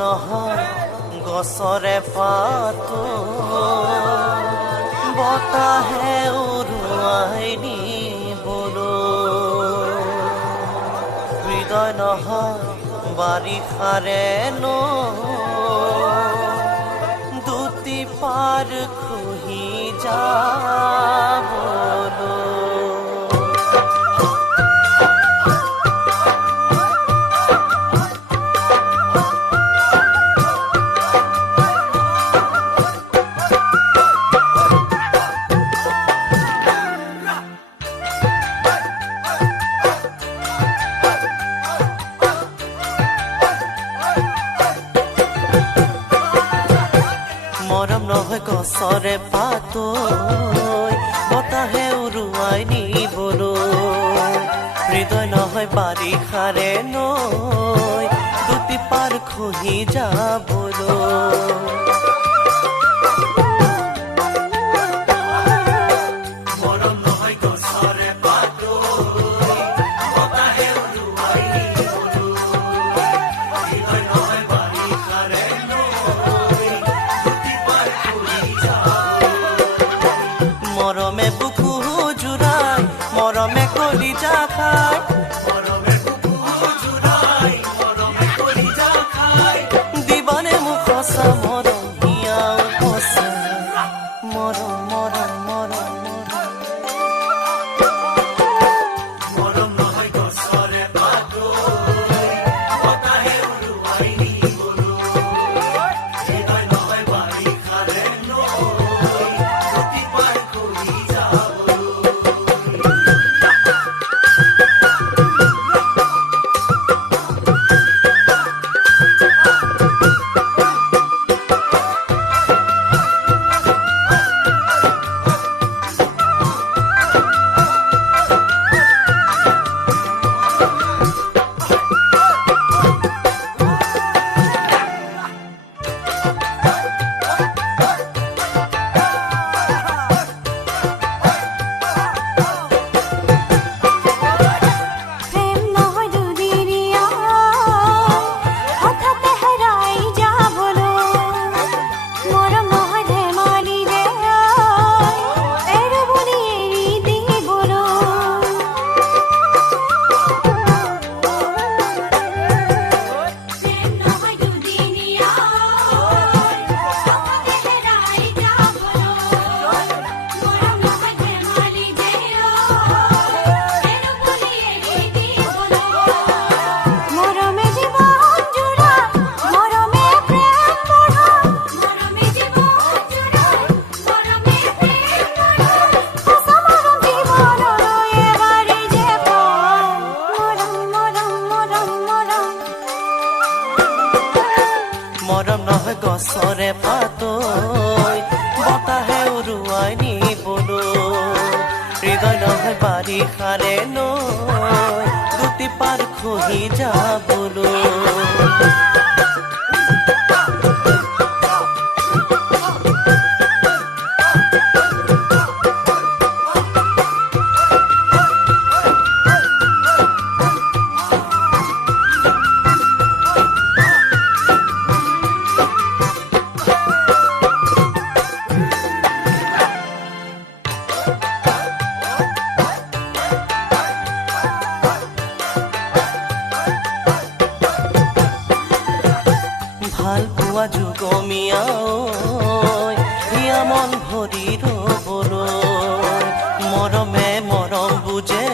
নহয় গছৰে পাতো বতাহে উৰুৱাই নিবলৈ হৃদয় নহয় বাৰিষাৰে দুটি পাৰ খহি যাবলৈ মৰম নহয় গছৰে পাতো বতাহে উৰুৱাই নিবলৈ হৃদয় নহয় বাৰিষাৰে দুটি পাৰ খহি যাবলৈ মৰমে বুকু জুৰাই মৰমে কলিজা খাই দিবনে মোক সঁচা মৰম হিয়াও সঁচা মৰম মৰম মৰম মৰম নহয় গছৰে পাতো বতাহে উৰুৱাই নিবলৈ হৃদয় নহয় বাৰিষাৰে মৰম নহয় গছৰে পাতো বতাহে উৰুৱাই নিবলৈ হৃদয় নহয় বাৰিষাৰে দুটি পাৰ খহি যাবলৈ ভাল পোৱা যুগমীয়া হিয়া মন ভৰি ৰবলৈ মৰমে মৰম বুজে